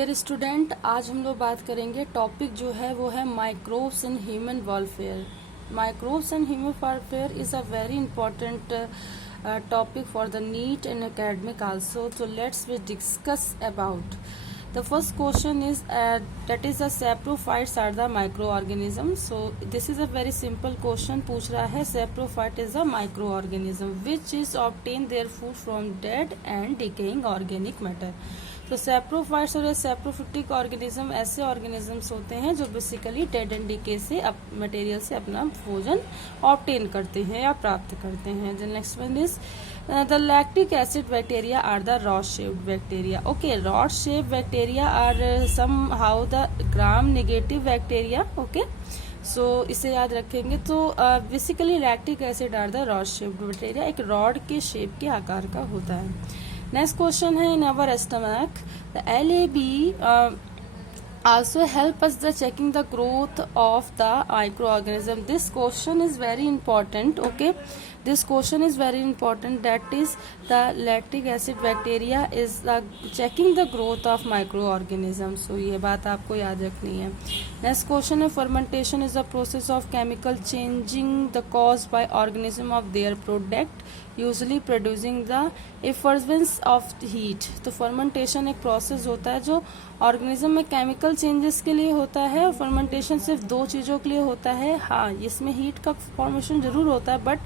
Dear student, आज हम लोग बात करेंगे टॉपिक जो है वो है microbes in human welfare. Microbes in human welfare is a very important topic for the NEET and academic also. So let's we discuss about. The first question is that is the saprophytes are the microorganisms. So this is a very simple question. पूछ रहा है saprophyte is a microorganism which is obtain their food from dead and decaying organic matter. तो saprophytes और saprophytic organism ऐसे organisms होते हैं जो basically dead and DK से मटेरियल से अपना भोजन ऑब्टेन करते हैं या प्राप्त करते हैं। The next one is the lactic acid bacteria are the rod shaped bacteria. Okay, rod shaped bacteria are somehow the gram negative bacteria. Okay, so इसे याद रखेंगे। तो basically lactic acid are the rod shaped bacteria, एक rod के shape के आकार का होता है। नेक्स्ट क्वेश्चन है in our stomach the LAB also help us the checking the growth of the microorganism. This question is very important. Okay, this question is very important, that is the lactic acid bacteria is the checking the growth of microorganisms. So ये बात आपको याद रखनी है। Next question है fermentation is the process of chemical changing the caused by organism of their product usually producing the effervescence of heat. तो fermentation एक process होता है जो ऑर्गेनिज्म में केमिकल चेंजेस के लिए होता है, और फर्मेंटेशन सिर्फ दो चीज़ों के लिए होता है। हाँ, इसमें हीट का फॉर्मेशन जरूर होता है, बट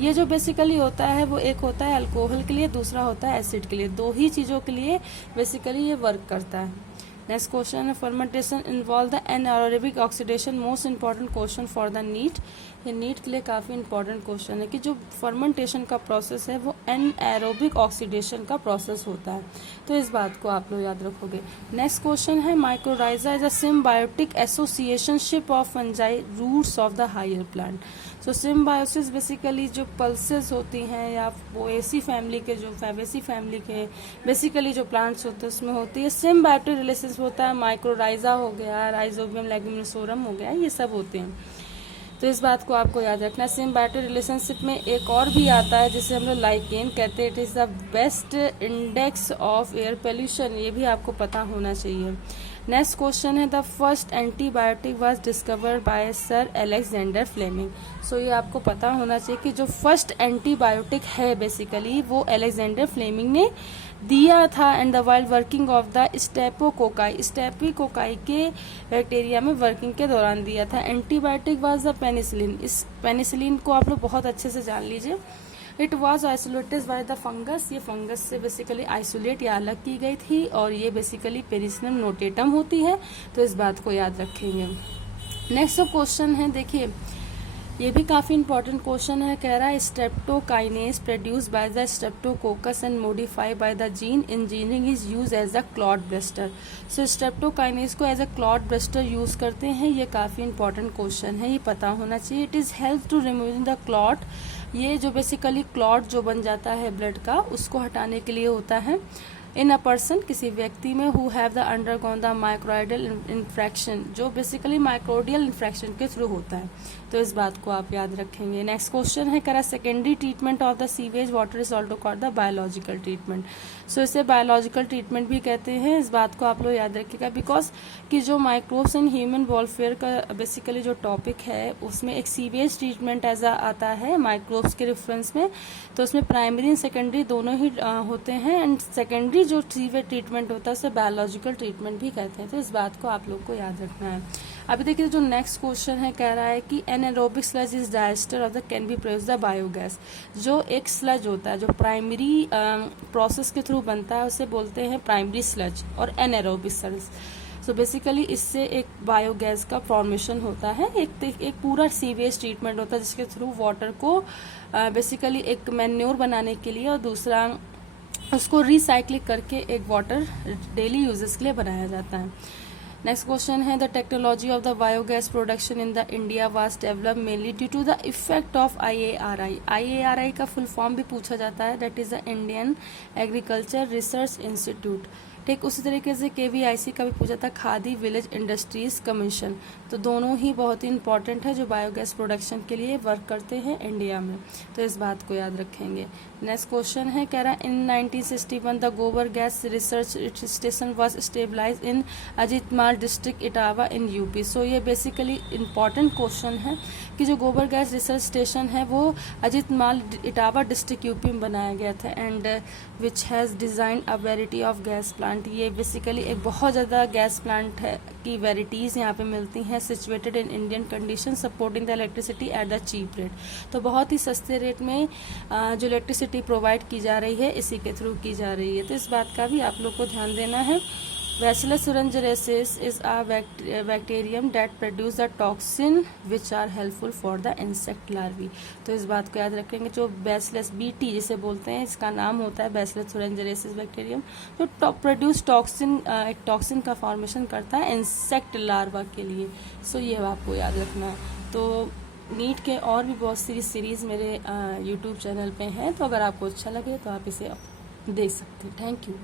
ये जो बेसिकली होता है वो एक होता है अल्कोहल के लिए, दूसरा होता है एसिड के लिए। दो ही चीज़ों के लिए बेसिकली ये वर्क करता है। नेक्स्ट क्वेश्चन है fermentation involve the anaerobic oxidation. Most important question for the NEET. ये नीट के लिए काफ़ी इंपॉर्टेंट क्वेश्चन है कि जो फर्मेंटेशन का प्रोसेस है वो एनएरोबिक ऑक्सीडेशन का प्रोसेस होता है। तो इस बात को आप लोग याद रखोगे। नेक्स्ट क्वेश्चन है mycorrhiza is a symbiotic associationship of fungi roots of the higher plant. So symbiosis basically जो पल्सेस होती हैं या वो एसी फैमिली के जो फैबेसी फैमिली के बेसिकली जो प्लांट्स होते हैं उसमें होती है सिम्बायोटिक रिलेशनशिप होता है। माइक्रोराइजा हो गया, राइजोबियम लेग्यूमिनोसोरम हो गया, ये सब होते हैं। तो इस बात को आपको याद रखना है। सिम्बायोटिक रिलेशनशिप में एक और भी आता है जिसे हम लोग लाइकेन कहते हैं। It is the best index of air pollution, ये भी आपको पता होना चाहिए। नेक्स्ट क्वेश्चन है the first antibiotic was discovered by sir Alexander Fleming. So ये आपको पता होना चाहिए कि जो फर्स्ट एंटीबायोटिक है बेसिकली वो अलेक्जेंडर फ्लेमिंग ने दिया था। And the wild working of the staphylococci, staphylococci के बैक्टीरिया में वर्किंग के दौरान दिया था। Antibiotic was the penicillin. इस पेनिसिलिन को आप लोग बहुत अच्छे से जान लीजिए। It was isolated by the fungus, ये फंगस से बेसिकली आइसोलेट या अलग की गई थी, और ये बेसिकली पेनिसिलिन नोटेटम होती है। तो इस बात को याद रखेंगे। नेक्स्ट क्वेश्चन है, देखिए ये भी काफ़ी इंपॉर्टेंट क्वेश्चन है। कह रहा है streptokinase produce by the streptococcus and modify by the gene engineering is use as a clot buster. So streptokinase को as a clot buster use करते हैं। ये काफ़ी इंपॉर्टेंट क्वेश्चन है, ये पता होना चाहिए। It is help to removing the clot, ये जो बेसिकली क्लॉट जो बन जाता है ब्लड का उसको हटाने के लिए होता है। इन अ पर्सन, किसी व्यक्ति में who have the undergone the microbial infection, जो बेसिकली माइक्रोडियल इन्फेक्शन के थ्रू होता है। तो इस बात को आप याद रखेंगे। नेक्स्ट क्वेश्चन है करा secondary treatment of the sewage water is also called the biological treatment. So इसे बायोलॉजिकल ट्रीटमेंट भी कहते हैं। इस बात को आप लोग याद रखिएगा, बिकॉज कि जो माइक्रोब्स इन ह्यूमन वेलफेयर का बेसिकली जो टॉपिक है उसमें एक सीवेज ट्रीटमेंट ऐसा आता है माइक्रोब्स के रेफरेंस में। तो उसमें प्राइमरी एंड सेकेंडरी दोनों ही होते हैं, एंड सेकेंडरी जो सीवेज ट्रीटमेंट होता है उसे बायोलॉजिकल ट्रीटमेंट भी कहते हैं। तो इस बात को आप लोग को याद रखना है। अभी देखिए जो नेक्स्ट क्वेश्चन है कह रहा है कि anaerobic sludge is digester of the can be produce the biogas. जो एक स्लज होता है जो प्राइमरी प्रोसेस के थ्रू बनता है उसे बोलते हैं प्राइमरी स्लज और एनारोबिक स्लज। सो बेसिकली इससे एक बायोगैस का फॉर्मेशन होता है। एक पूरा सीवेज ट्रीटमेंट होता है जिसके थ्रू वाटर को बेसिकली एक मैन्योर बनाने के लिए और दूसरा उसको रिसाइक्लिंग करके एक वाटर डेली यूजेस के लिए बनाया जाता है। नेक्स्ट क्वेश्चन है the technology of the biogas production in the India was develop mainly due to the effect of IARI। IARI का फुल फॉर्म भी पूछा जाता है, that is the Indian agriculture research institute. ठीक उसी तरीके से KVIC का भी पूछा था, खादी विलेज इंडस्ट्रीज कमीशन। तो दोनों ही बहुत ही इंपॉर्टेंट है जो बायोगैस प्रोडक्शन के लिए वर्क करते हैं इंडिया में, तो इस बात को याद रखेंगे। नेक्स्ट क्वेश्चन है, कह रहा in 1961 the gobar gas research station was stabilize in Ajitmal district Etawah in UP. So ये बेसिकली इंपॉर्टेंट क्वेश्चन है कि जो गोबर गैस रिसर्च स्टेशन है वो अजीतमाल इटावा डिस्ट्रिक्ट यूपी में बनाया गया था, and which has design a variety of gas plant. ये बेसिकली एक बहुत ज़्यादा गैस प्लांट है की वेराइटीज़ यहाँ पे मिलती हैं, situated in Indian condition, supporting the electricity at the cheap rate. तो बहुत ही सस्ते रेट में जो इलेक्ट्रिसिटी प्रोवाइड की जा रही है इसी के थ्रू की जा रही है, तो इस बात का भी आप लोग को ध्यान देना है। Bacillus thuringiensis is a bacterium that produce the toxin which are helpful for the insect larvae। तो इस बात को याद रखेंगे, जो Bacillus BT जिसे बोलते हैं, इसका नाम होता है Bacillus thuringiensis बैक्टीरियम, जो प्रोड्यूस टॉक्सिन, एक टॉक्सिन का फॉर्मेशन करता है इंसेक्ट लार्वा के लिए। सो ये आपको याद रखना है। तो नीट के और भी बहुत सारी सीरीज़ मेरे यूट्यूब चैनल पे हैं, तो अगर आपको अच्छा लगे तो आप इसे देख सकते हैं। Thank you.